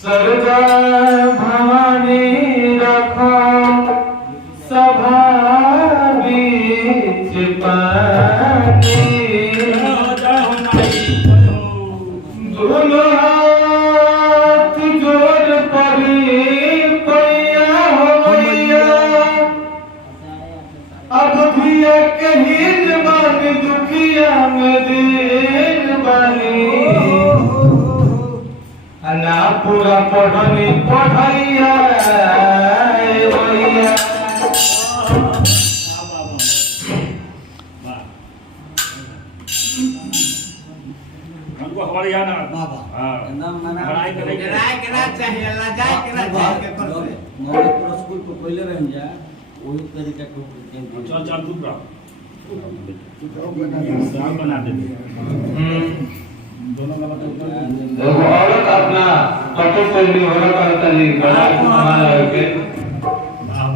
सरदा भवानी रखो सभा बीच पानी दोनों हाथ जोड़ पड़ी पैया हो मैया अब भी कहीं बान दुखिया में दिन बनी ना पूरा पढ़नी पढ़ैया भैया हमको हमारे यहाँ ना बाबा पढ़ाई केना चाहिए लजाए केना चाहिए हमारे पूरा स्कूल को पहले रह जा वही तरीका को चल चल तू बना दे दोनों का देखो औरत अपना कटो से भी औरत करता नहीं बड़ा हमारा के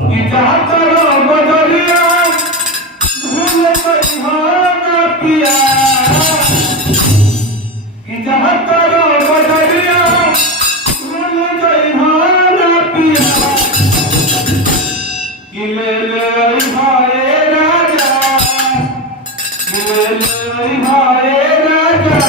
कि जहां करो बदलिया भूल कहाना पिया कि जहां करो बदलिया भूल कहाना पिया कि ले भाई राजा कि ले भाई राजा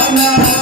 Bye.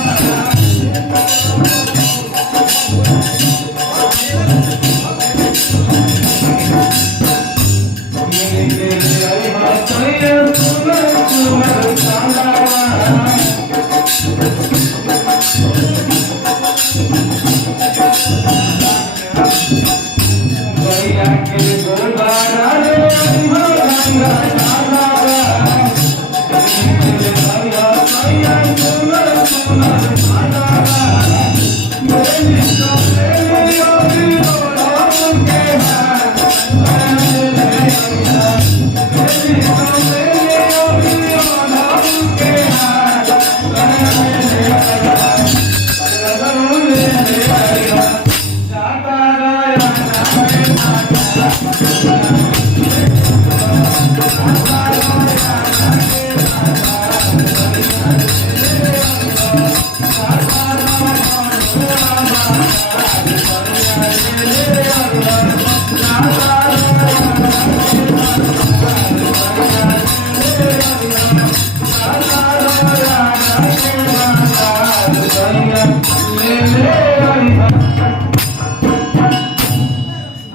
करो